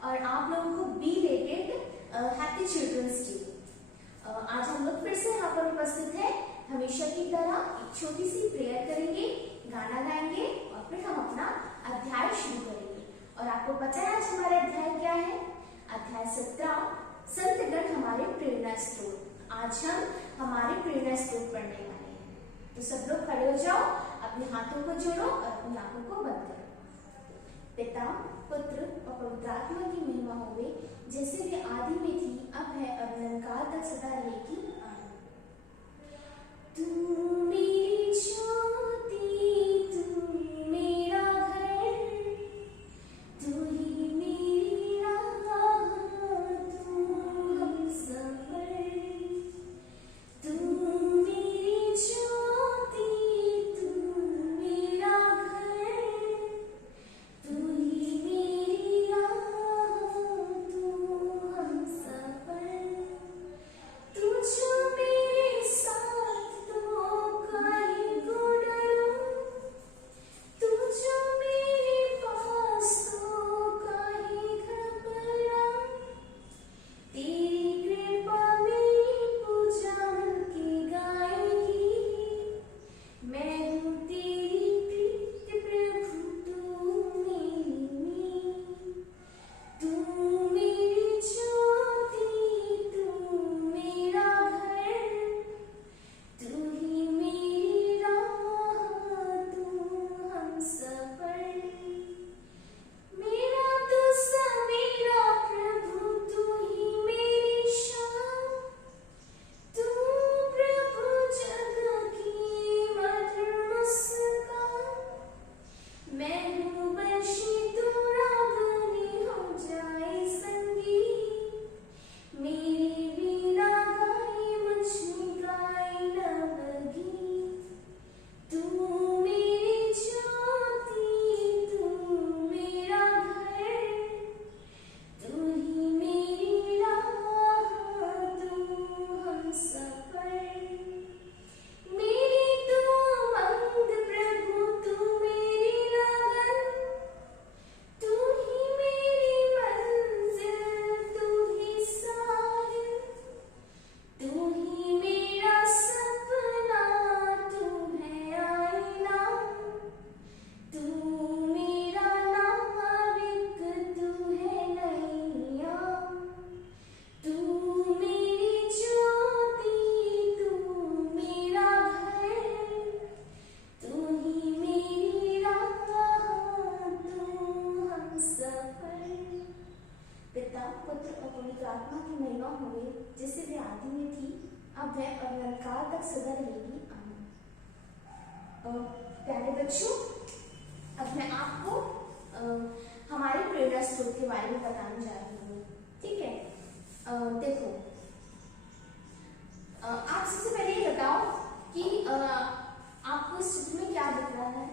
और आप लोगों को बिलेटेड हैप्पी चिल्ड्रंस डे। आज हम लोग फिर से यहाँ पर उपस्थित हैं। हमेशा की तरह एक छोटी सी प्रेयर करेंगे, गाना गाएंगे और फिर हम अपना अध्याय शुरू करेंगे। और आपको पता है आज हमारा अध्याय क्या है? अध्याय 17, संतगण हमारे प्रेरणा स्रोत। आज हम हमारे प्रेरणा स्रोत पढ़ने वाले हैं। तो सब लोग खड़े हो जाओ, अपने हाथों को जोड़ो और अपनी आंखों को बंद करो। पिता, पुत्र और पवित्र आत्मा की महिमा होवे, जैसे वे आदि में थी, अब है और अनंतकाल तक सदा रहेगी। आमीन। तू मेरी ज्योति, तू मेरा घर, तू ही मेरी राह, तू हम सफर। तू मेरी ज्योति, तू मेरा घर, तू ही मेरी राह, तू हम सफर। तू जो मेरे साथ तो काहे को डरूं, तू जो मेरे पास तो काहे घबराऊं। तेरी कृपा मेरी पूजा मन की गाएगी, मैं हूँ तेरी प्रीत प्रभु, तू मेरी नींव। तू मेरी ज्योति, तू मेरा घर, तू ही मेरी राह, तू हम सफर। मेरा तो सवेरा प्रभु, तू ही मेरी शाम, तू प्रभु जग की मधुर मुस्कान। मैं हूँ बंशी, तू रागनी, हो जाए संगीत। मेरी वीणा गाए, मुझ में गाए नवगीत। तू मेरी ज्योति, तू मेरा घर, तू ही मेरी राह, तू हम सफर। मेरी तू उमंग प्रभु, तू मेरी लगन, तू ही मेरी मंजिल, तू ही साहिल। तू ही मेरा सपना, तू है आईना, तू मेरा नाविक, तू है नैया। तू मेरी ज्योति, तू मेरा घर, तू ही मेरी राह, तू हम सफर। पिता, पुत्र और पवित्र आत्मा की महिमा होवे, जैसे वे आदि में थी, अब है और अनंतकाल तक सदा रहेगी। आमीन। प्यारे बच्चों, अब मैं आपको हमारे प्रेरणा स्रोत के बारे में बताने जा रही हूँ। ठीक है, देखो, आप सबसे पहले ये बताओ कि आपको इस चित्र में क्या दिख रहा है?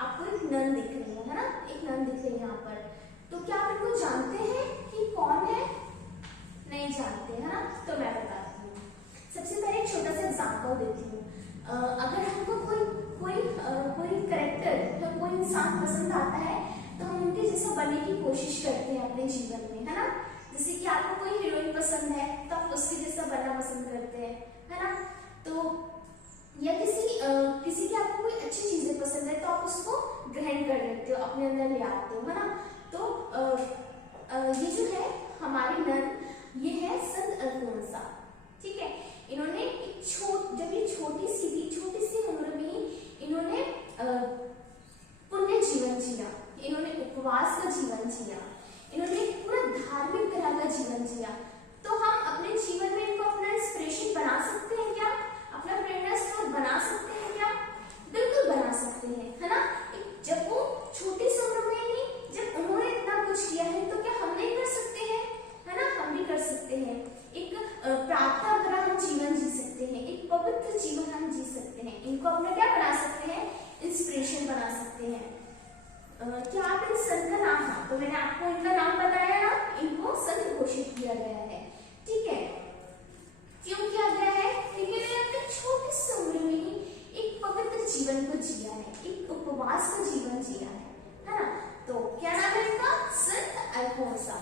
आपको एक नन दिख रही है ना? एक नन दिख रही है यहाँ पर। तो क्या आप इनको जानते हैं कि कौन है? नहीं जानते, है ना? तो मैं बताती हूँ। सबसे पहले एक छोटा सा एग्जाम्पल देती हूँ। अगर हमको कोई करेक्टर या कोई इंसान पसंद आता है तो हम उनके जैसा बनने की कोशिश करते हैं अपने जीवन में, है ना? जैसे कि आपको कोई हीरोइन पसंद है तो आप उसके जैसा बनना पसंद करते हैं, है ना? तो या किसी की आपको कोई अच्छी चीजें पसंद है तो आप उसको ग्रहण कर लेते हो, अपने अंदर ले आते हो, है ना? तो ये जो है हमारी नन, ये है संत अल्फोंसा। ठीक है, इन्होंने जब ये छोटी सी उम्र में ही इन्होंने पुण्य जीवन जिया, इन्होंने उपवास का जीवन जिया, इन्होंने पूरा धार्मिक तरह का जीवन जिया। तो हम अपने जीवन में इनको अपना इंस्पिरेशन बना सकते हैं क्या? अपना प्रेरणा स्रोत बना सकते हैं क्या? बिल्कुल बना सकते हैं, है ना? जब वो छोटी सी उम्र में ही जब उन्होंने इतना कुछ किया है तो क्या हम नहीं कर सकते हैं? है ना? हम भी कर सकते हैं। एक प्रार्थना भरा हम जीवन जी सकते हैं, एक पवित्र जीवन हम जी सकते हैं। इनको अपना क्या बना सकते हैं? इंस्पिरेशन बना सकते हैं। क्या आप इन संत का नाम? तो मैंने आपको इनका नाम बताया ना, इनको संत घोषित किया गया है। ठीक है, क्यों किया गया है? क्योंकि इन्होंने अपने छोटी सी उम्र में ही एक पवित्र जीवन को जिया है, एक उपवास का जीवन जिया है ना? तो क्या नाम है इनका? संत अल्फोंसा।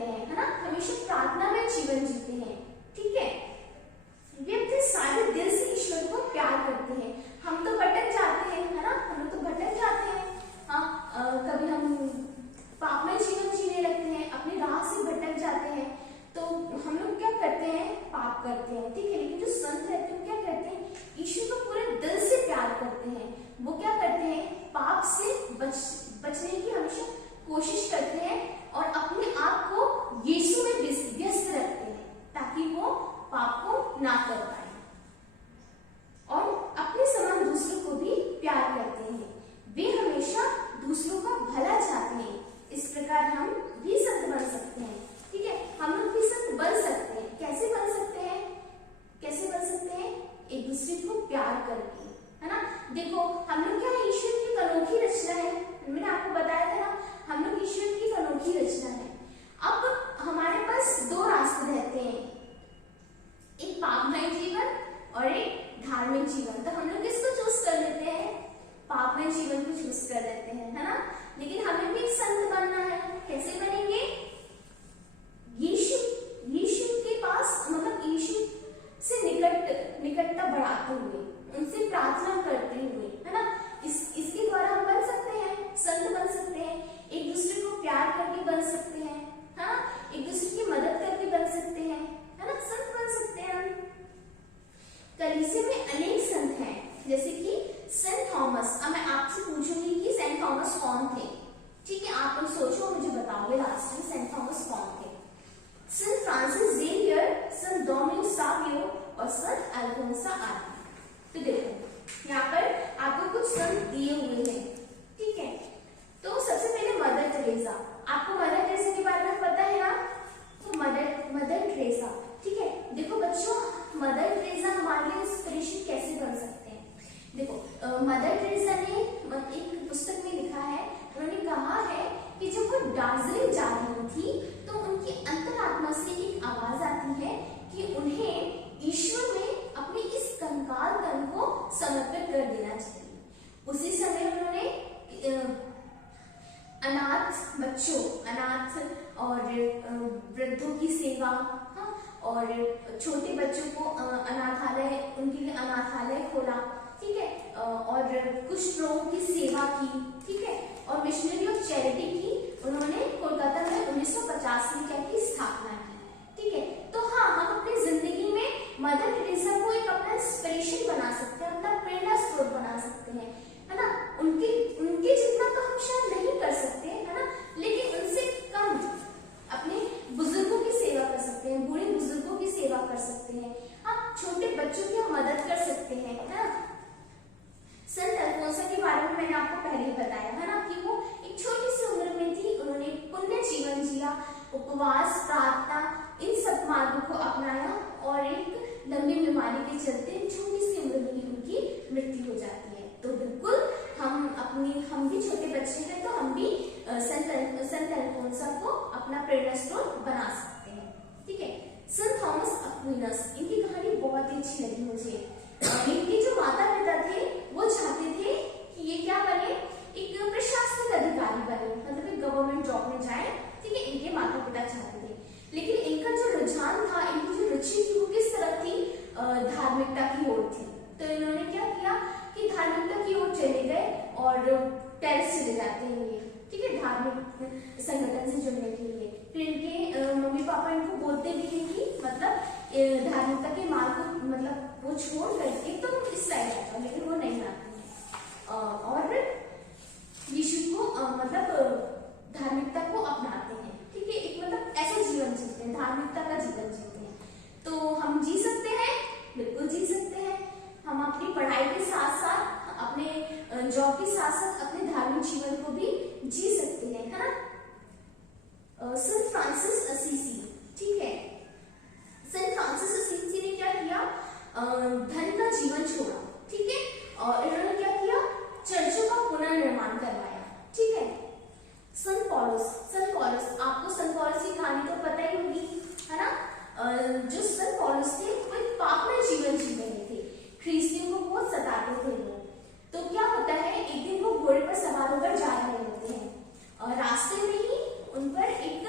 रखते हैं, है ना, हमेशा प्रार्थना में जीवन जीते हैं, ठीक है। वे अपने सारे दिल से ईश्वर को प्यार करते हैं। हम तो भटक जाते हैं, है ना, हम लोग तो भटक जाते हैं, हाँ, कभी हम पाप में जीवन जीने लगते हैं, अपनी राह से भटक जाते हैं, तो हम लोग क्या करते हैं, पाप करते हैं, ठीक है। लेकिन जो संत रहते हैं क्या करते हैं, ईश्वर को पूरे दिल से प्यार करते हैं। वो क्या करते हैं, पाप से बचने की हमेशा कोशिश करते हैं और अपने आप को यीशु में व्यस्त रखते हैं ताकि वो पाप को ना कर पाए, और अपने समान दूसरों को भी प्यार करते हैं। वे हमेशा दूसरों का भला चाहते हैं। इस प्रकार हम भी संत बन सकते हैं, ठीक है। हम लोग भी संत बन सकते हैं। कैसे बन सकते हैं, कैसे बन सकते हैं, एक दूसरे को प्यार करके, है ना। देखो हम लोग क्या है, ईश्वर की अनोखी रचना है, मैंने आपको बताया था ना, हम लोग ईश्वर की अनोखी रचना है। अब हमारे पास दो रास्ते रहते हैं, एक पापमय जीवन और एक धार्मिक जीवन। तो हम लोग किसको चूज कर लेते हैं, पापमय जीवन को चूज कर लेते हैं, है ना। लेकिन हमें भी एक संत बनना है। कैसे बनेंगे, यीशु के पास, मतलब यीशु से निकटता बढ़ाते हुए, उनसे प्रार्थना करते हुए, है ना। इसके द्वारा हम बन सकते हैं, संत बन सकते हैं, एक दूसरे को प्यार करके बन सकते हैं, है ना, एक दूसरे की मदद करके बन सकते हैं, है ना, संत बन सकते हैं हम। कलीसिया में अनेक संत हैं, जैसे कि सेंट थॉमस। अब मैं आपसे पूछूंगी कि सेंट थॉमस कौन थे, ठीक है। आप लोग सोचो, मुझे बताओगे लास्ट में सेंट थॉमस कौन थे। Saint Francis Xavier, Saint Dominic Savio और सेंट अल्फोंसा आदि। तो देखो यहाँ पर आपको कुछ संत दिए हुए हैं, ठीक है। तो सबसे पहले मदर टेरेसा। आपको मदर टेरेसा के बारे में पता है ना, तो मदर टेरेसा, ठीक है। देखो बच्चों, मदर टेरेसा हमारे लिए इंस्पिरेशन कैसे बन सकते हैं। देखो मदर टेरेसा ने एक पुस्तक में लिखा है, उन्होंने कहा है कि जब वो दार्जिलिंग जा रही थी तो उनकी अंतरात्मा से एक आवाज आती है कि उन्हें ईश्वर में अपने इस कंकाल तन को समर्पित कर देना चाहिए। उसी समय उन्होंने अनाथ बच्चों, अनाथ और वृद्धों की सेवा, हाँ, और छोटे बच्चों को अनाथालय, उनके लिए अनाथालय खोला, ठीक है, और कुछ लोगों की सेवा की, ठीक है, और मिशनरी ऑफ चैरिटी की उन्होंने कोलकाता में 1950 में क्या की, स्थापना की, ठीक है। तो हाँ, हम अपनी जिंदगी में मदर टेरेसा को एक अपना इंस्पिरेशन बना सकते हैं, अपना प्रेरणा स्रोत बना सकते हैं, है ना। उनके जितना तो हम शायद नहीं कर सकते, है ना, लेकिन उनसे कम अपने बुजुर्गों की सेवा कर सकते हैं, बूढ़े बुजुर्गों की सेवा कर सकते हैं, हाँ, छोटे बच्चों की हम मदद कर सकते हैं, है ना। संत अल्फोंसा के बारे में मैंने आपको पहले ही बताया है ना, कि वो एक छोटी सी उम्र में थी, उन्होंने पुण्य जीवन जिया, उपवास, प्रार्थना, इन सब मार्गों को अपनाया और एक लंबी बीमारी के चलते छोटी सी उम्र में ही उनकी मृत्यु हो जाती है। तो बिल्कुल हम भी छोटे बच्चे हैं, तो हम भी संत अल्फोंसा को अपना प्रेरणा स्रोत बना सकते हैं, ठीक है। संत थॉमस एक्विनस, इनकी कहानी बहुत ही अच्छी लगी मुझे। इनके जो माता पिता थे वो चाहते थे कि ये क्या बने, एक प्रशासनिक अधिकारी बने, मतलब एक गवर्नमेंट जॉब में जाए, ठीक है, इनके माता पिता चाहते थे। लेकिन इनका जो रुझान था, इनकी जो रुचि थी, वो किस तरफ थी, धार्मिकता की ओर थी। तो इन्होंने क्या किया कि धार्मिकता की ओर चले गए और टेरेस चले जाते हैं ये, ठीक है, धार्मिक संगठन से जुड़ने के लिए। फिर इनके मम्मी पापा इनको बोलते भी हैं कि मतलब धार्मिकता के मार्ग को, मतलब वो छोड़ करके तो इस साइड आता है, लेकिन वो नहीं मानते हैं और यीशु को मतलब धार्मिकता को अपनाते हैं, ठीक है। एक मतलब ऐसा जीवन जीते हैं, धार्मिकता का जीवन जीते हैं। तो हम जी सकते हैं, बिल्कुल जी सकते हैं। हम अपनी पढ़ाई के साथ साथ, अपने जॉब के साथ साथ अपने धार्मिक जीवन को भी जी सकते हैं, है ना। सेंट फ्रांसिस असीसी, ठीक है, सेंट फ्रांसिस असीसी ने क्या किया, धन का जीवन छोड़ा, ठीक है, और इन्होंने क्या किया, चर्चों का पुनर्निर्माण करवाया, ठीक है। संत पौलुस, आपको संत पौलुस की कहानी तो पता ही होगी, है ना। जो संत पौलुस थे वो एक पापमय जीवन जी रहे थे, ख्रिस्तियों को बहुत सताते थे वो। तो क्या होता है, एक दिन वो घोड़े पर सवार होकर जा रहे होते हैं और रास्ते में ही उन पर एक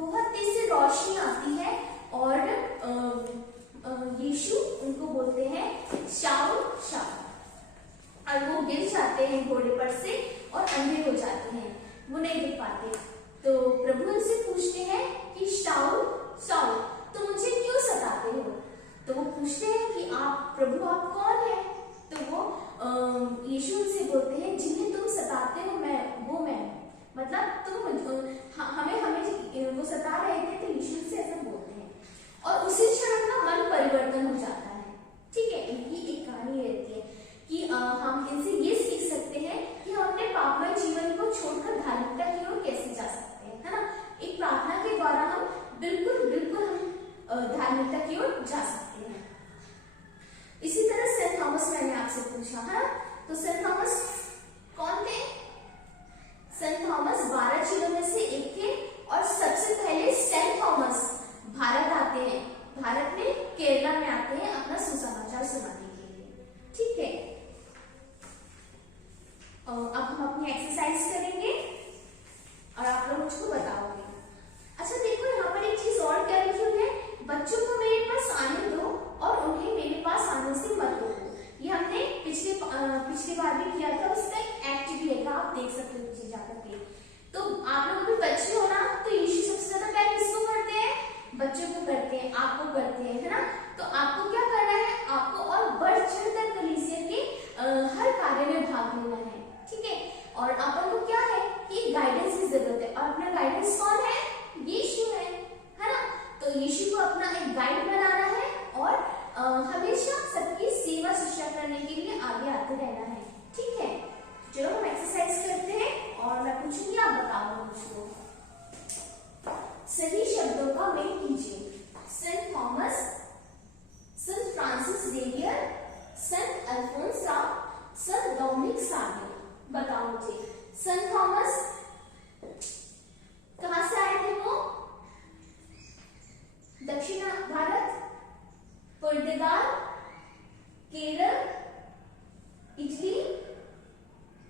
बहुत तेज से रोशनी आती है और यीशु उनको बोलते हैं शाऊल शाऊल, और वो गिर जाते हैं घोड़े पर से और अंधे हो जाते हैं, वो नहीं देख पाते। तो प्रभु उनसे पूछते हैं कि शाऊल शाऊल तुम मुझे क्यों सताते हो? तो वो पूछते हैं कि आप प्रभु आप कौन है? तो वो यीशु उनसे बोलते हैं जिन्हें तुम सताते हो वो मैं, मतलब तुम हमें वो सता रहे थे। तो यीशु से ऐसा बोलते हैं और उसी क्षण अपना मन परिवर्तन हो जाता है। ठीक है, इनकी एक कहानी रहती है कि हम इनसे ये सीख सकते हैं कि हम अपने पापमय जीवन को छोड़कर धार्मिकता की ओर कैसे जा सकते हैं, है ना। एक प्रार्थना के द्वारा हम बिल्कुल हम धार्मिकता की ओर जा सकते हैं। इसी तरह सेंट थॉमस, मैंने आपसे पूछा है, तो सेंट थॉमस कौन थे? सेंट थॉमस 12 चेलों में से एक थे और सबसे पहले सेंट थॉमस भारत आते हैं, भारत में केरला में आते हैं अपना सुसमाचार सुनाने के लिए। ठीक है, अब हम अपनी एक्सरसाइज करेंगे और आप लोग मुझको बताओगे। अच्छा देखो, यहाँ पर एक चीज और क्या लिखी हुई है, बच्चों को मेरे पास आने दो और उन्हें मेरे पास आने से मत रोको। ये हमने पिछली बार भी किया था, उसका एक एक्ट भी है, आप देख सकते हो पीछे जाकर के। तो आप लोग भी बच्चे हो ना, तो यीशु सबसे ज्यादा प्यार किसको करते हैं? बच्चों को करते हैं, आपको करते हैं, है ना। तो आपको क्या करना है, आपको और बढ़ चढ़कर कलीसिया के हर कार्य में भाग लेना है। ठीक है, और अपन को क्या है कि गाइडेंस की जरूरत है, और अपना गाइडेंस कौन है? यीशु है ना। तो यीशु को अपना एक गाइड बनाना है और हमेशा सबकी सेवा शिक्षा करने के लिए आगे आते रहना है। ठीक है, चलो हम एक्सरसाइज करते हैं और मैं पूछूंगी, आप बताओ मुझको। सही शब्दों का मेल कीजिए। Saint Thomas, Saint Francis Xavier, Saint Alphonsa, Saint Dominic Savio. बताओ मुझे, सेंट थॉमस कहां से आए थे? वो दक्षिण भारत, पुर्तगाल, केरल, इटली,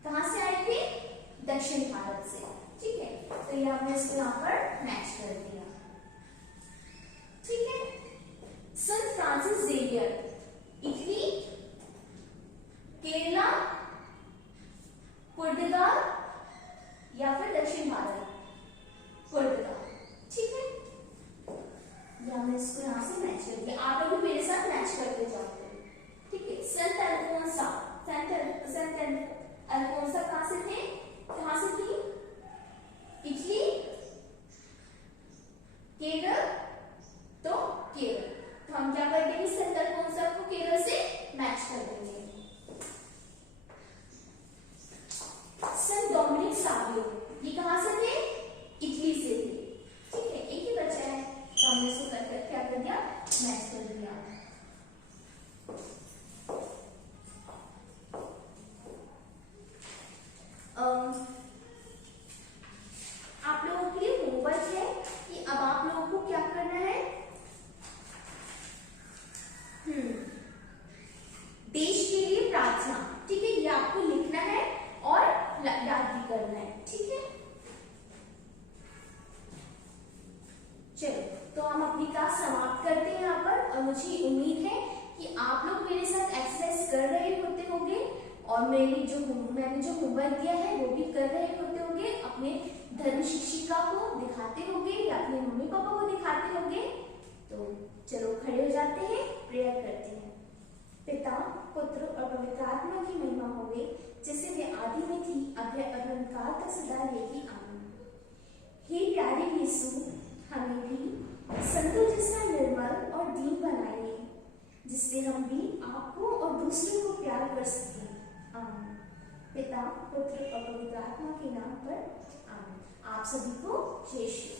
कहां से आए थे? दक्षिण भारत से। ठीक है, तो ये आपने इसको यहाँ पर मैच कर दिया। ठीक है, Saint Francis Xavier Italy, Kerala, पुर्तगाल या फिर दक्षिण भारत? पुर्तगाल। ठीक है, हमने इसको यहाँ से मैच कर दिया। आप लोग मेरे साथ मैच करते जाओगे। ठीक है, सेंट अल्फोंसा, सेंट अल्फोंसा कहां से थे? कहां से थी? इटली, केरल, तो केरल। तो हम क्या कर देंगे, सेंट अल्फोंसा को केरल से मैच कर देंगे। सेंट डोमिनिक सावियर, ये कहां से थे? इटली से थे। ठीक है, एक ही बचा है, तो हमने इसको करके क्या कर दिया, मैच कर दिया। आप लोगों के लिए होमवर्क है कि अब आप लोगों को क्या करना है, देश के लिए प्रार्थना। ठीक है, ये आपको लिखना है और याद भी करना है। ठीक है, चलो तो हम अपनी क्लास समाप्त करते हैं यहाँ पर, और मुझे उम्मीद है कि आप लोग मेरे साथ एक्सरसाइज कर रहे होते होंगे और मैंने जो होमवर्क दिया है वो भी कर रहे होते होंगे, अपने धर्म शिक्षिका को दिखाते होंगे या अपने मम्मी पापा को दिखाते होंगे। तो चलो खड़े हो जाते हैं, प्रेयर करते हैं। पिता, पुत्र और पवित्र आत्मा की महिमा होवे, जैसे वे आदि में थी, अब अनंतकाल तक सदा रहेगी, आमीन। हे प्यारे यीशु, हमें भी संतों जैसा निर्मल और दीन बनाइए, जिससे हम भी आपको और दूसरों को प्यार कर सकें, आमीन। पिता, पुत्र और पवित्र आत्मा के नाम पर, आमीन। आप सभी को जय श्री